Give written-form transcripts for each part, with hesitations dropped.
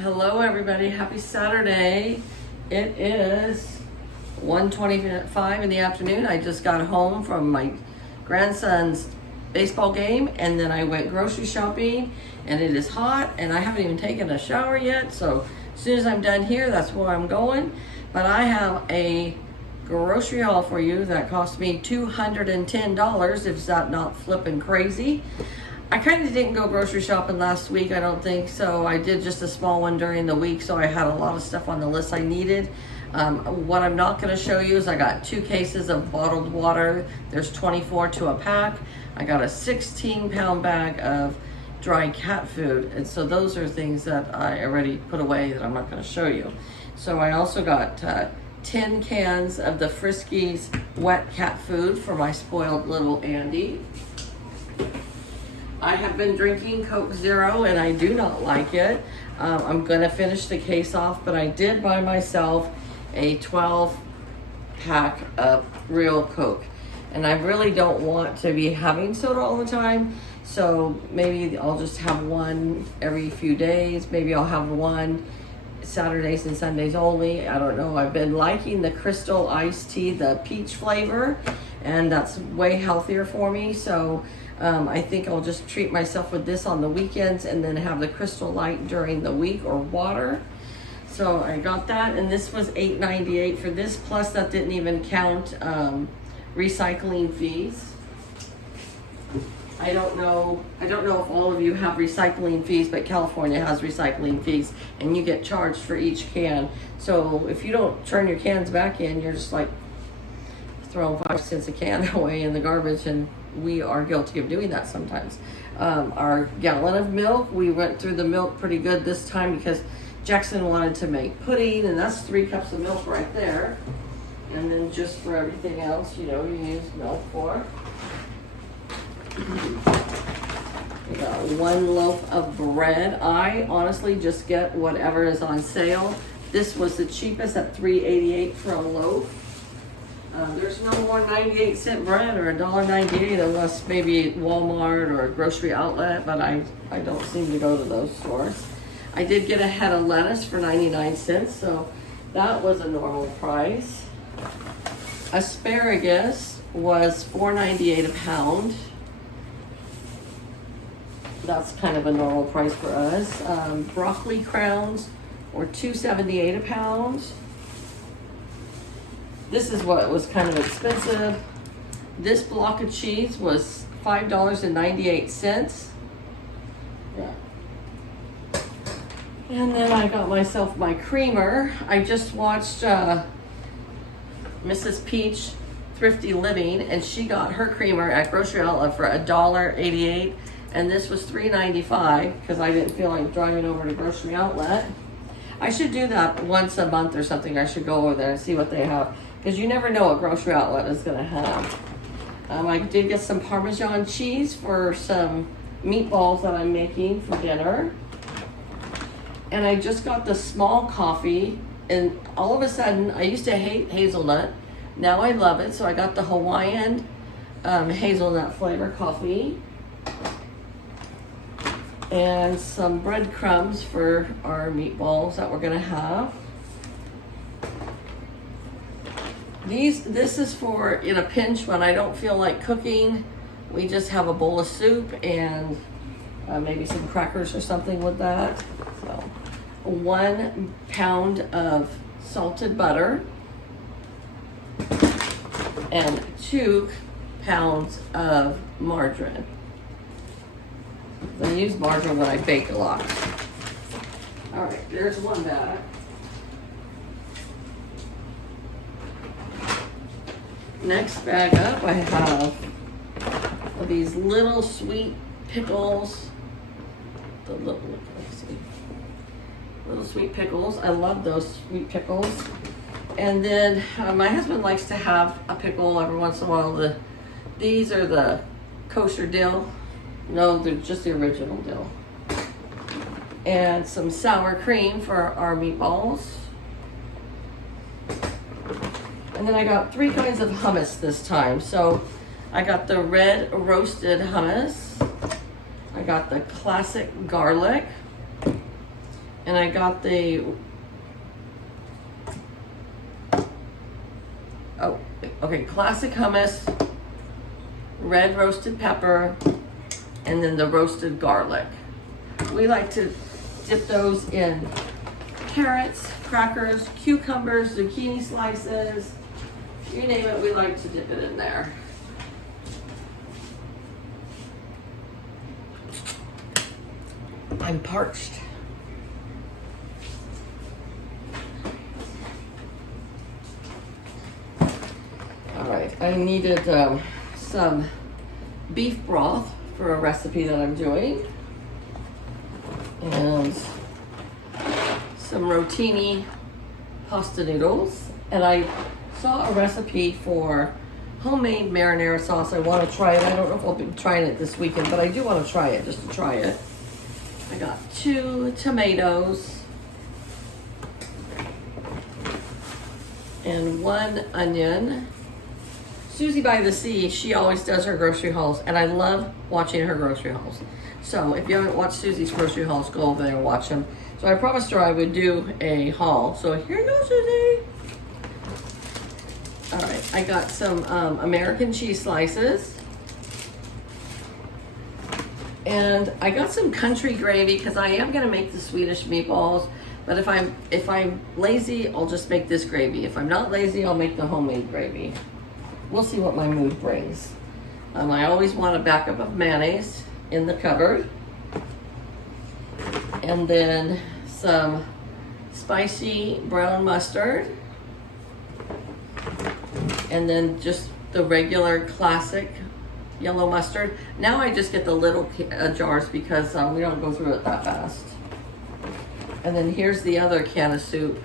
Hello everybody, happy Saturday. It is 1:25 in the afternoon. I just got home from my grandson's baseball game and then I went grocery shopping and it is hot and I haven't even taken a shower yet. So as soon as I'm done here, that's where I'm going. But I have a grocery haul for you that cost me $210. Is that not flipping crazy? I kind of didn't go grocery shopping last week, I don't think, so I did just a small one during the week, so I had a lot of stuff on the list I needed. What I'm not going to show you is I got 2 cases of bottled water. There's 24 to a pack. I got a 16-pound bag of dry cat food, and so those are things that I already put away that I'm not going to show you. So I also got 10 cans of the Friskies wet cat food for my spoiled little Andy. I have been drinking Coke Zero and I do not like it. I'm going to finish the case off, but I did buy myself a 12 pack of real Coke. And I really don't want to be having soda all the time. So maybe I'll just have one every few days. Maybe I'll have one Saturdays and Sundays only. I don't know. I've been liking the Crystal iced tea, the peach flavor, and that's way healthier for me. So I think I'll just treat myself with this on the weekends and then have the Crystal Light during the week, or water. So I got that, and this was $8.98 for this, plus that didn't even count recycling fees. I don't know if all of you have recycling fees, but California has recycling fees and you get charged for each can. So if you don't turn your cans back in, you're just like throwing 5 cents a can away in the garbage, and we are guilty of doing that sometimes. Our gallon of milk, we went through the milk pretty good this time because Jackson wanted to make pudding, and that's 3 cups of milk right there. And then just for everything else, you use milk for. We got 1 loaf of bread. I honestly just get whatever is on sale. This was the cheapest at $3.88 for a loaf. There's no more 98-cent bread or $1.98 unless maybe Walmart or a grocery outlet, but I don't seem to go to those stores. I did get a head of lettuce for 99 cents, so that was a normal price. Asparagus was $4.98 a pound. That's kind of a normal price for us. Broccoli crowns were $2.78 a pound. This is what was kind of expensive. This block of cheese was $5.98. Yeah. And then I got myself my creamer. I just watched Mrs. Peach Thrifty Living, and she got her creamer at Grocery Outlet for $1.88, and this was $3.95 because I didn't feel like driving over to Grocery Outlet. I should do that once a month or something. I should go over there and see what they have, because you never know what Grocery Outlet is going to have. I did get some Parmesan cheese for some meatballs that I'm making for dinner. And I just got the small coffee, and all of a sudden, I used to hate hazelnut. Now I love it, so I got the Hawaiian hazelnut flavor coffee. And some breadcrumbs for our meatballs that we're gonna have. This is for in a pinch when I don't feel like cooking. We just have a bowl of soup and maybe some crackers or something with that. So 1 pound of salted butter and 2 pounds of margarine. I use margarine when I bake a lot. All right, there's one bag. Next bag up, I have these little sweet pickles. Little sweet pickles. I love those sweet pickles. And then my husband likes to have a pickle every once in a while. These are the kosher dill. No, they're just the original dill. And some sour cream for our meatballs. And then I got 3 kinds of hummus this time. So I got the red roasted hummus. I got the classic garlic. And I got the, oh, okay, classic hummus, red roasted pepper, and then the roasted garlic. We like to dip those in carrots, crackers, cucumbers, zucchini slices, you name it, we like to dip it in there. I'm parched. All right, I needed some beef broth for a recipe that I'm doing, and some rotini pasta noodles. And I saw a recipe for homemade marinara sauce. I want to try it. I don't know if I'll be trying it this weekend, but I do want to try it, just to try it. I got 2 tomatoes and 1 onion. Susie by the Sea, she always does her grocery hauls, and I love watching her grocery hauls. So if you haven't watched Susie's grocery hauls, go over there and watch them. So I promised her I would do a haul. So here you go, Susie. All right, I got some American cheese slices. And I got some country gravy because I am gonna make the Swedish meatballs. But if I'm lazy, I'll just make this gravy. If I'm not lazy, I'll make the homemade gravy. We'll see what my mood brings. I always want a backup of mayonnaise in the cupboard. And then some spicy brown mustard. And then just the regular classic yellow mustard. Now I just get the little jars because we don't go through it that fast. And then here's the other can of soup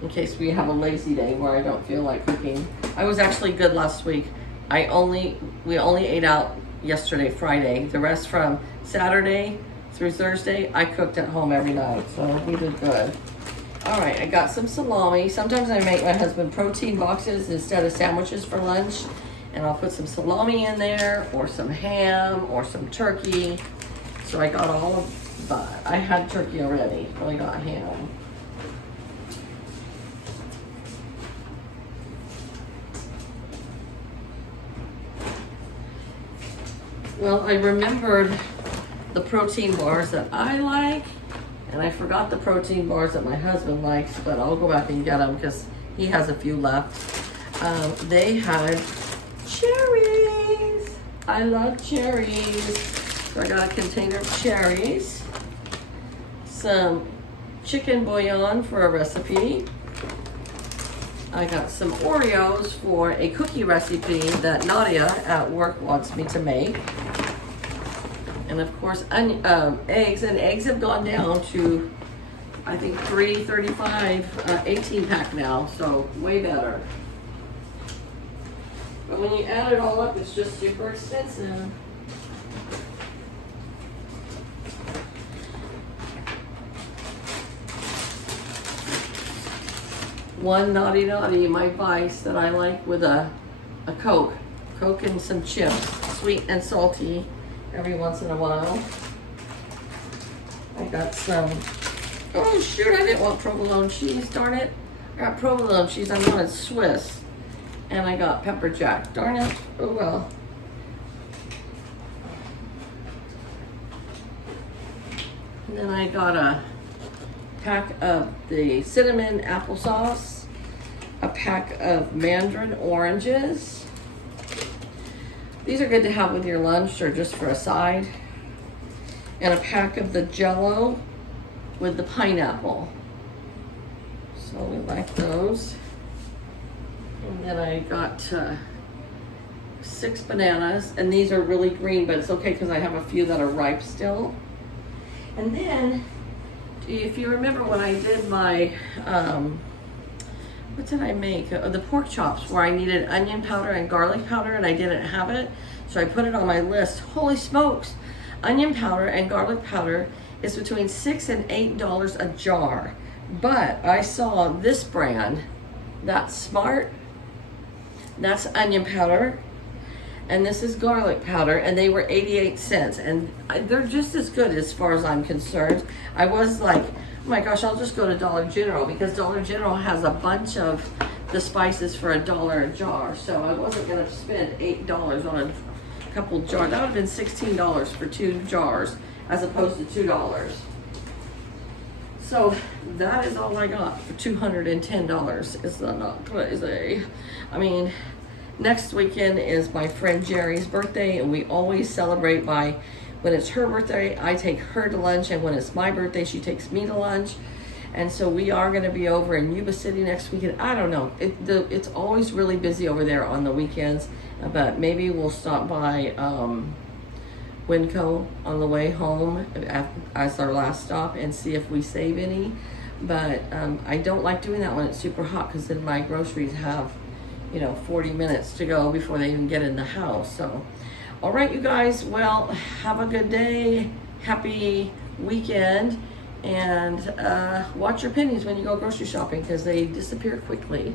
in case we have a lazy day where I don't feel like cooking. I was actually good last week. We only ate out yesterday, Friday. The rest from Saturday through Thursday, I cooked at home every night, so we did good. All right, I got some salami. Sometimes I make my husband protein boxes instead of sandwiches for lunch. And I'll put some salami in there, or some ham, or some turkey. So I got all of that. I had turkey already, but I got ham. Well, I remembered the protein bars that I like, and I forgot the protein bars that my husband likes, but I'll go back and get them because he has a few left. They had cherries. I love cherries. So I got a container of cherries, some chicken bouillon for a recipe. I got some Oreos for a cookie recipe that Nadia at work wants me to make. And of course, eggs, and eggs have gone down to, I think, $3.35, 18 pack now, so way better. But when you add it all up, it's just super expensive. One naughty, my vice that I like with a Coke. Coke and some chips, sweet and salty every once in a while. I got some, oh shoot, I didn't want provolone cheese, darn it. I got provolone cheese, I wanted Swiss. And I got pepper jack, darn it, oh well. And then I got a pack of the cinnamon applesauce, a pack of mandarin oranges. These are good to have with your lunch or just for a side. And a pack of the Jell-O with the pineapple. So we like those. And then I got 6 bananas, and these are really green, but it's okay because I have a few that are ripe still. And then, if you remember when I did my, what did I make? The pork chops, where I needed onion powder and garlic powder, and I didn't have it. So I put it on my list. Holy smokes! Onion powder and garlic powder is between $6 and $8 a jar. But I saw this brand, That's Smart. That's onion powder. And this is garlic powder, and they were 88 cents. And they're just as good as far as I'm concerned. I was like, oh my gosh, I'll just go to Dollar General because Dollar General has a bunch of the spices for $1 a jar. So I wasn't gonna spend $8 on a couple jars. That would have been $16 for 2 jars as opposed to $2. So that is all I got for $210. It's not crazy. I mean, next weekend is my friend Jerry's birthday, and we always celebrate by, when it's her birthday, I take her to lunch, and when it's my birthday, she takes me to lunch. And so we are going to be over in Yuba City next weekend. I don't know. It's always really busy over there on the weekends, but maybe we'll stop by Winco on the way home as our last stop and see if we save any. But I don't like doing that when it's super hot because then my groceries have, 40 minutes to go before they even get in the house. So, all right, you guys, well, have a good day. Happy weekend. And watch your pennies when you go grocery shopping because they disappear quickly.